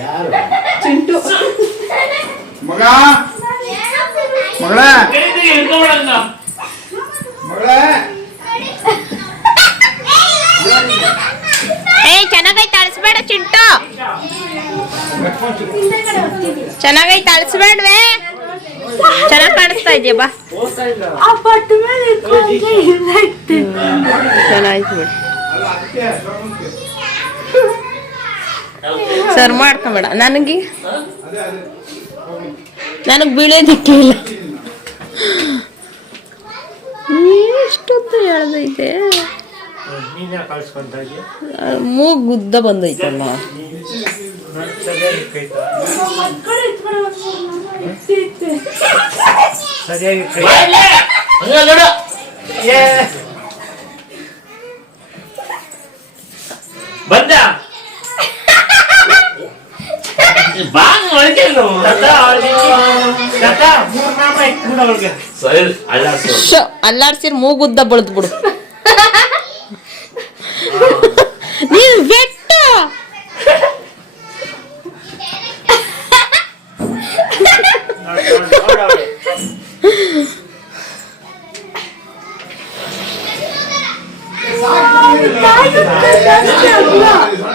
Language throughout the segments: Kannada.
ಯಾರು? ಚಿಂಟು. ಮಗ? ಮಗಳೇ? ಮಗಳೇ? ಏ ಚೆನ್ನಾಗೈತೆ ಅಳಿಸ್ಬೇಡ ಚಿಂಟು. ಚೆನ್ನಾಗೈತೆ ಅಳಿಸ್ಬೇಡ್ವೇ. ಚೆನ್ನಾಗಿ ಕಾಣಿಸ್ತಾ ಇದೆಯಾ ಬಾ. ಚೆನ್ನಾಯ್ತು ಬಿಡಿ. ಸರ್ ಮಾಡ್ಕೊಂಬೇಡ. ನನಗೆ? ನನಗೆ ಬೀಳೋದಿಕ್ಕೆ ಇಲ್ಲ. ಎಷ್ಟೊತ್ತು ಹೇಳ್ದೈತೆ? ಮೂಗ್ ಗುದ್ದ ಬಂದೈತಲ್ಲ ಸರಿಯಾಗಿ ಕೈ ಆ ಕಡೆ ಈ ಕಡೆ ಒಂದ್ಸಲ ಇರ್ತೈತೆ. ಸರಿಯಾಗಿ ಕೈ ಬಾಯ್ಲೆ ಹಂಗ ನೋಡು ಏ ಬಂದ ಬಾಂಗ್ ಒಳಗೆ ಅಲ್ಲಾಡ್ಸಿರ್ ಮೂಗುದ್ದ ಬಳದ್ ಬಿಡು. ನೀನ್ ಬೆಟ್ಟು ಸಾಕು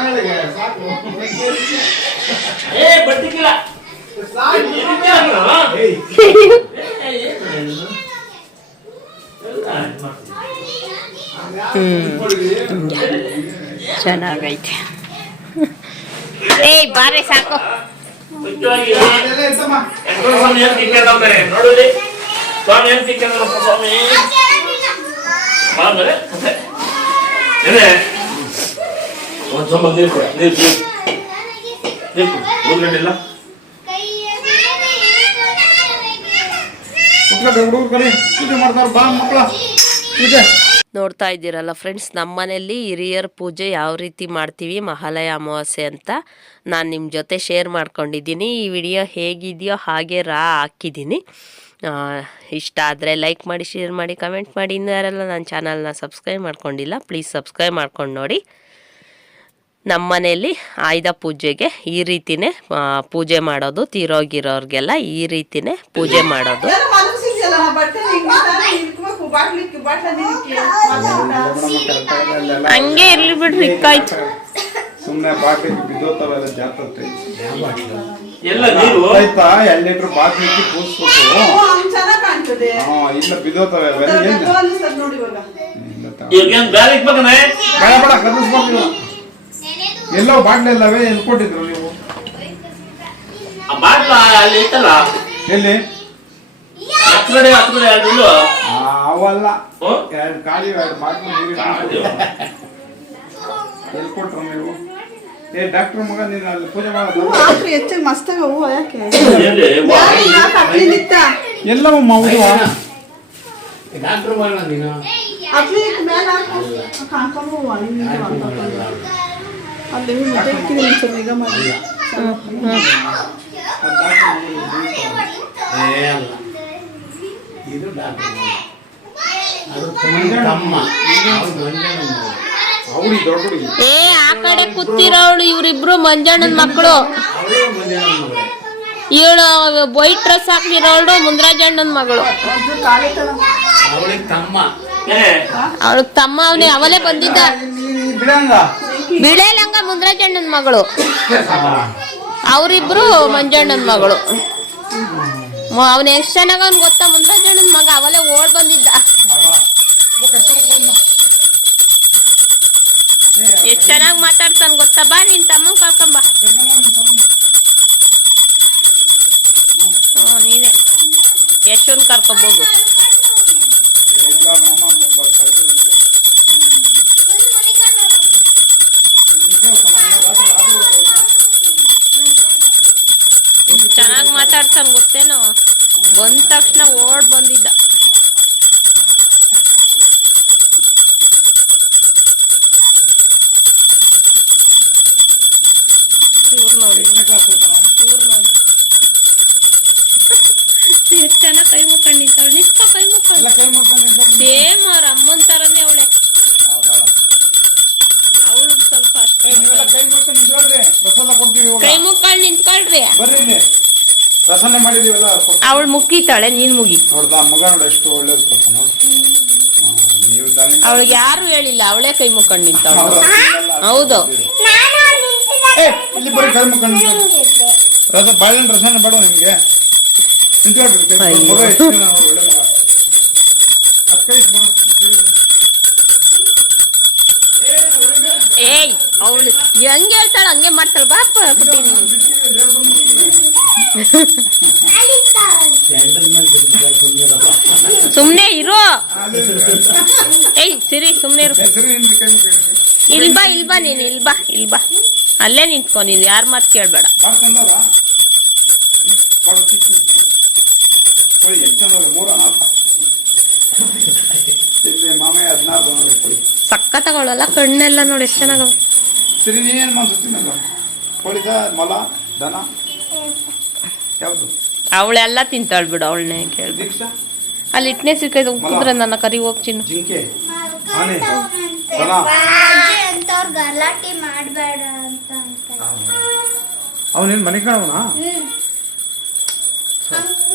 ಚೆನ್ನಾಗೈತೆ ಏಯ್ ಬಾರೆ ಸಾಕು. ಮುಖ್ಯವಾಗಿ ಅದೆಲ್ಲ ಇರ್ತಮ್ಮ ಹೆಂಗೋ ಸ್ವಾಮಿ ಏನ್? ತಿಕ್ಕಂದ್ರೆ ನೋಡುಲಿ ಸ್ವಾಮಿ ಏನ್ ತಿಕ್ಕಂದ್ರಪ್ಪ ಸ್ವಾಮಿ ಬಾಂದ್ರೆ ಏನೇ ಒಂದ್ ಸ್ವಲ್ಪ ನೀರು ಕೊಡ. ನೀರು ನೀರು ನೀರು ಕೊಡು ಮೂರು ಗಂಟೆಲ್ಲ ಮಕ್ಳ ನೋಡ್ತಾ ಇದ್ದೀರಲ್ಲ ಫ್ರೆಂಡ್ಸ್ ನಮ್ಮ ಮನೆಯಲ್ಲಿ ಹಿರಿಯರ್ ಪೂಜೆ ಯಾವ ರೀತಿ ಮಾಡ್ತೀವಿ, ಮಹಾಲಯ ಅಮಾವಾಸ್ಯೆ ಅಂತ ನಾನು ನಿಮ್ಮ ಜೊತೆ ಶೇರ್ ಮಾಡ್ಕೊಂಡಿದ್ದೀನಿ. ಈ ವಿಡಿಯೋ ಹೇಗಿದೆಯೋ ಹಾಗೆ ರಾ ಹಾಕಿದ್ದೀನಿ. ಇಷ್ಟ ಆದರೆ ಲೈಕ್ ಮಾಡಿ ಶೇರ್ ಮಾಡಿ ಕಮೆಂಟ್ ಮಾಡಿ. ಇನ್ನೂ ಯಾರೆಲ್ಲ ನನ್ನ ಚಾನಲ್ನ ಸಬ್ಸ್ಕ್ರೈಬ್ ಮಾಡ್ಕೊಂಡಿಲ್ಲ ಪ್ಲೀಸ್ ಸಬ್ಸ್ಕ್ರೈಬ್ ಮಾಡ್ಕೊಂಡು ನೋಡಿ. ನಮ್ಮ ಮನೆಯಲ್ಲಿ ಆಯುಧ ಪೂಜೆಗೆ ಈ ರೀತಿನೇ ಪೂಜೆ ಮಾಡೋದು, ತೀರೋಗಿರೋರಿಗೆಲ್ಲ ಈ ರೀತಿನೇ ಪೂಜೆ ಮಾಡೋದು. ನಾ ಬಟ್ಟೆ ಹಿಂಗೆ ಬಾಟ್ಲಿಕ್ಕೆ ಬಾಟ್ಲ ಇರ್ಲಿ ಬಿಡ್ರಿ ಇಕ್ಕಾಯ್ತು ಸುಮ್ನೆ ಬಾಟ್ಲಿ ಬಿದ್ದೋತಾವೆಲ್ಲ ಜಾತ್ರೆ ಎಲ್ಲ ನೀರು? ಆಯ್ತಾ? ಎರಡು ಲೀಟರ್ ಬಾಟ್ಲಿಕ್ಕೆ ಕೂಸ್ಬೇಕು ಚೆನ್ನಾಗ್ ಕಾಣ್ತದೆ. ಹಾ ಇಲ್ಲ ಬಿದ್ದೋತಾವೆ ನೋಡಿ ಇವಾಗ. ಬೇರೆ ಇಕ್ಬೇಕನೆ ಬೇಡ ಬೇಡ ಎಲ್ಲೋ ಬಾಟ್ಲಿ ಎಲ್ಲವೇ ಎಲ್ಲಿ ಕೊಟ್ಟಿದ್ರು ನೀವು? ಆ ಬಾಟ್ಲ ಅಲ್ಲಿ ಇತ್ತಲ್ಲ? ಎಲ್ಲಿ? ಹತ್ರಡೆ ಅದು ಇಲ್ವಾ? ಆ, ಅವಲ್ಲ? ಎರಡು ಖಾಲಿ ಎರಡು ಮಾಡ್ಕೊಂಡು ಎಲ್ಲಿ ಕೊಟ್ರು ನೀವು. ಏ ಡಾಕ್ಟರ್ ಮಗ ನೀನು ಅಲ್ಲಿ ಪೂಜೆ ಮಾಡೋದು ರಾತ್ರಿ ಹೆಚ್ಚಾಗಿ ಮಸ್ತಾಗ ಹೂವು ಯಾಕೆ? ಎಲ್ಲವೂ ವಾ. ಡಾಕ್ಟರ್ ಮಗಳ ನೀನು? ಮೇಲೆ ಹಾಕು. ಹಾಕೊಂಡು ಹೂವು ಅಲ್ಲಿ ಮುದ್ದೆ ಮಾಡಿ. ಏ ಅಲ್ಲ. ಇದು ಡಾಕ್ಟ್ರು. ಅದು. ತಮ್ಮ- ದೊಡ್ಡ ಹುಡುಗಿ ಏ ಆ ಕಡೆ ಕೂತಿರೋಳು ಇವ್ರಿಬ್ರು ಮಂಜಣ್ಣನ ಮಕ್ಕಳು ಇವಳು ವೈಟ್ ಡ್ರೆಸ್ ಹಾಕಿರೋಳು ಮುಂದ್ರಾಜಣ್ಣನ ಮಗಳು. ಅವಳಿಗೆ ತಮ್ಮ. ತಮ್ಮ ಅವನೇ ಅವಲೇ ಬಂದಿದ್ದ. ಬಿಳೆ ಲಂಗ ಮುಂದ್ರಾಜಣ್ಣನ ಮಗಳು. ಅವರಿಬ್ರು ಮಂಜಣ್ಣನ ಮಗಳು. ಅವನ ಎಷ್ಟು ಚೆನ್ನಾಗ ಗೊತ್ತಾ ಗೊತ್ತಾ ಮಗ ಅವಲೇ ಓಡ್ ಬಂದಿದ್ದ. ಎಷ್ಟ್ ಚೆನ್ನಾಗ್ ಮಾತಾಡ್ತಾನ ಗೊತ್ತಾ? ಬಾ ನಿನ್ ತಮ್ಮನ್ ಕರ್ಕೊಂಬ ಹ್ಞೂ ನೀನೆ ಯಶೋನ್ ಕರ್ಕೊಂಬೋಗು ಚೆನ್ನಾಗ್ ಮಾತಾಡ್ತಾನ ಗೊತ್ತೇನೋ? ಬಂದ ತಕ್ಷಣ ಓಡ್ ಬಂದಿದ್ದ. ಇವ್ರು ನೋಡಿ. ಇವ್ರು ನೋಡಿ. ಎಷ್ಟ್ ಚೆನ್ನಾಗ್ ಕೈ ಮುಕ್ಕೊಂಡು ನಿಂತಾಳೆ? ನಿಂತ ಕೈ ಮುಕ್ಕೊಂಡು. ಎಲ್ಲ ಕೈ ಮುಟ್ಕೊಂಡು ನಿಂತ್ಕೊಂಡು ಸೇಮ್ ಅವ್ರ ಅಮ್ಮನ್ ತರನೇ ಅವಳೆ. ಹೌದಾ? ಅವಳು ಸ್ವಲ್ಪ ಏ, ಅಷ್ಟು ನೀವೆಲ್ಲ ಕೈ ಮುಟ್ಕೊಂಡು ನಿಂತ್ಕೊಳ್ರಿ. ಪ್ರಸಾದ ಕೊಡ್ತೀವಿ ಇವಾಗ. ಕೈ ಮುಕ್ಕೊಂಡು ನಿಂತ್ಕೊಳ್ರಿ. ಬರ್ರಿ ಇಲ್ಲಿ ರಸನೆ ಮಾಡಿದೀವಲ್ಲ ಅವಳು ಮುಗಿತಾಳೆ ನೀನ್ ಮುಗಿ. ನೋಡ್ದ ಮಗ ನೋಡಿ ಎಷ್ಟು ಒಳ್ಳೇದು ಪಾಪ ನೋಡಿ. ಹಾ, ನೀವು ದಾನಿ ಅವಳಿಗೆ ಯಾರು ಹೇಳಿಲ್ಲ ಅವಳೇ ಕೈ ಮುಕ್ಕೊಂಡು ನಿಂತವಳು. ಹೌದು. ಏ, ಇಲ್ಲಿ ಬರೀ ಕೈ ರಸ ಬಾಳೆಹಣ್ಣು ರಸನೆ ಬೇಡ ನಿಮ್ಗೆ. ನಿಂತ್ಕೊಳ್ರಿ ಕೈ ಮಗ ಎಷ್ಟು ಜನ ನೋಡಿ, ಒಳ್ಳೆ ಮಗ. ಕೈ ಬಾ, ಕೈ. ಏಯ್ ಅವಳು ಹೆಂಗ್ ಹೇಳ್ತಾಳ ಹಂಗೆ ಮಾಡ್ತಾಳ. ಬಾಪ ಬಿಟ್ಟಿನಿ ನೀನು. ಸುಮ್ನೆ ಇರು. ಏಯ್ ಸಿರಿ ಸುಮ್ನೆ ಇರು? ಇಲ್ಬಾ ಇಲ್ಬಾ ನೀನ್ ಇಲ್ಬಾ ಇಲ್ಬಾ ಅಲ್ಲೇ ನಿಂತ್ಕೊ ನೀನ್ ಯಾರ ಮಾತು ಕೇಳ್ಬೇಡ. ಸಕ್ಕ ತಗೊಳ್ಳಲ್ಲ ಕಣ್ಣೆಲ್ಲ ನೋಡಿ ಎಷ್ಟು ಚೆನ್ನಾಗವ ಸರಿ ನೀನೇನು ಮಾಡ್ಸುತ್ತೀನಲ್ಲ ಕೋಳಿದ ಮೊಲ ದನ? ಯಾವುದು? ಅವಳೆಲ್ಲ ತಿಂತಾಳ್ ಬಿಡು ಅವಳನ್ನೇ ಕೇಳಿ ದೀಕ್ಷಾ? ಅಲ್ಲಿ ಇಟ್ನೇ ಸಿಕ್ಕೈದು ಕುದ್ರೆ ನನ್ನ ಕರಿ ಹೋಗ್ತೀನಿ ಚಿನ್ನು. ಜಿಂಕೆ? ಆನೆ? ದನ ಅಂತವ್ರು ಗಲಾಟೆ ಮಾಡಬೇಡ ಅಂತ ಅಂತಾರೆ ಅವನೇನು ಮನೆ ಕಾಣವನ?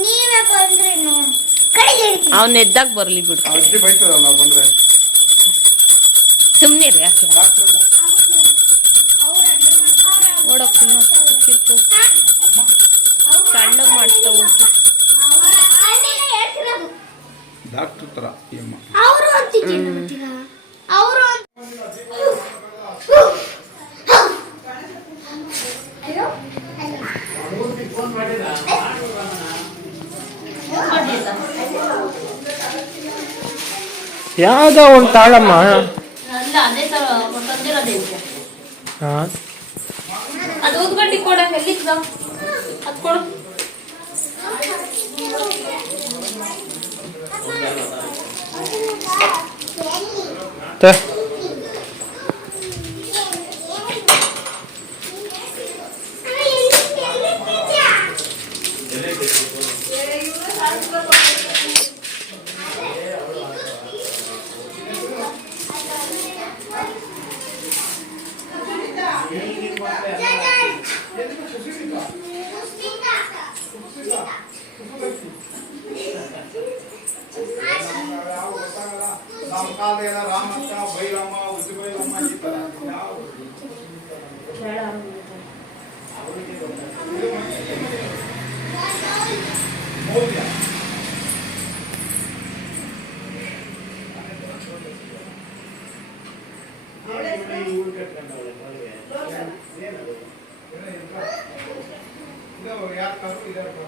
ನೀವೇ ಅವ್ನ ಎದ್ದಾಗ ಬರ್ಲಿ ಬಿಡು. ಅಜ್ಜಿ ಬೈತದಲ್ಲ ನಾವು ಬಂದ್ರೆ? ಸುಮ್ನೆ ಇರು ಯಾಕೆ? ಡಾಕ್ಟರ್ ಸಣ್ಣಗ್ ಮಾಡ್ತಾವ ಡಾಕ್ಟರ್ ತರ ಅವರು ಅವರು ಯಾವ್ದೋ ಒಂದು ತಾಳಮ್ಮ? ಅದು ಊದ್ಗಡ್ಡಿ ಕೊಡಕ್ಕೆ ಎಲ್ಲಿ ಅದು ಕೊಡು. Grazie. ಇದು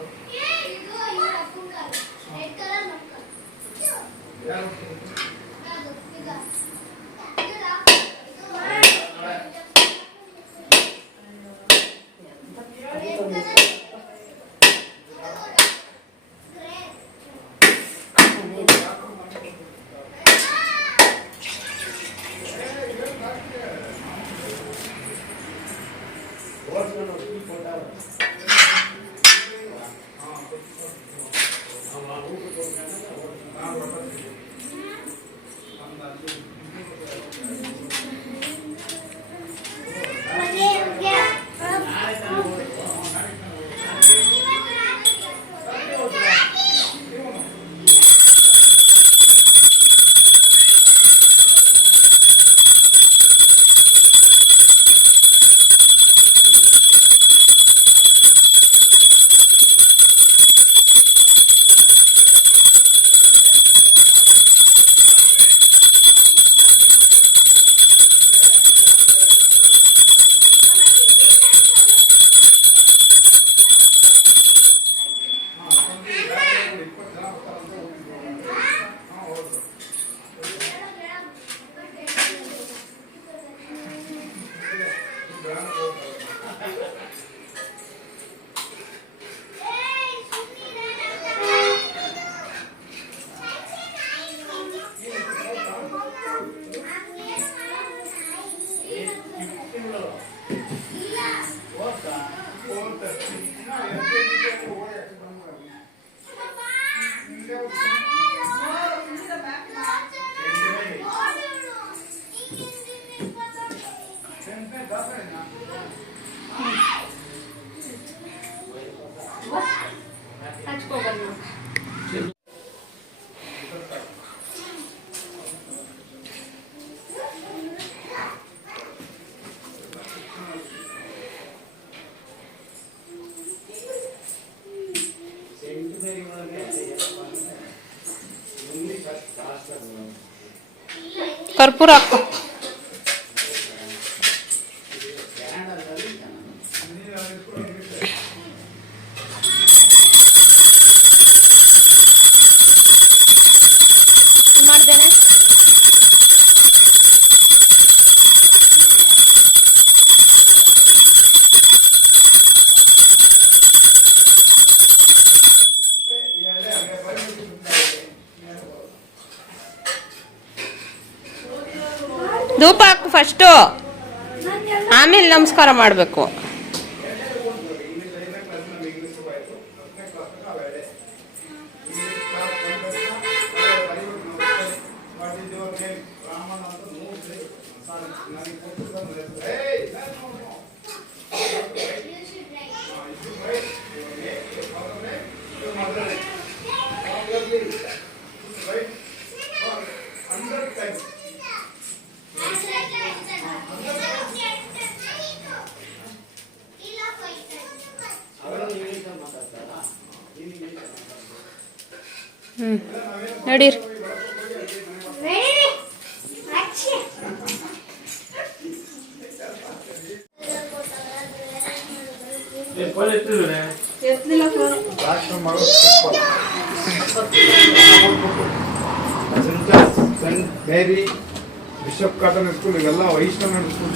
Mom! भरपूर ಧೂಪ ಹಾಕು ಫಸ್ಟು. ಆಮೇಲೆ ನಮಸ್ಕಾರ ಮಾಡಬೇಕು. ಹ್ಞೂ Saint Mary Bishop Cotton school ಇವೆಲ್ಲ ವೈಷ್ಣವ ಸ್ಕೂಲ್